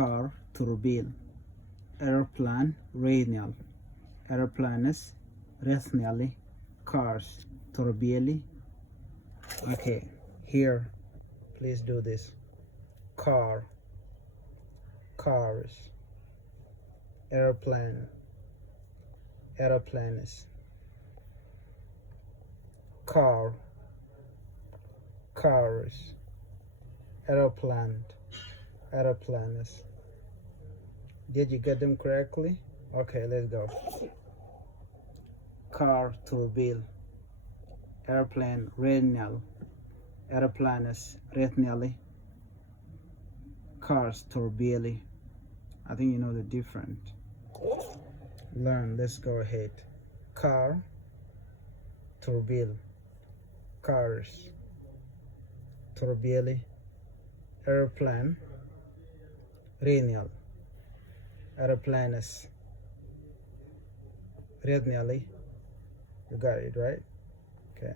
car, turbil, airplane, radial, airplanes, rationally, cars, turbili. Okay, here, please do this. Car, cars, airplane, airplanes, car, cars, airplane, airplanes. Did you get them correctly? Okay, let's go. Car, turbil, airplane, radial, airplanes, rationally, cars, turbili. I think you know the difference. Learn. Let's go ahead. Car, turbil, cars, turbili, airplane, radial, airplanes, radially. You got it right? Okay.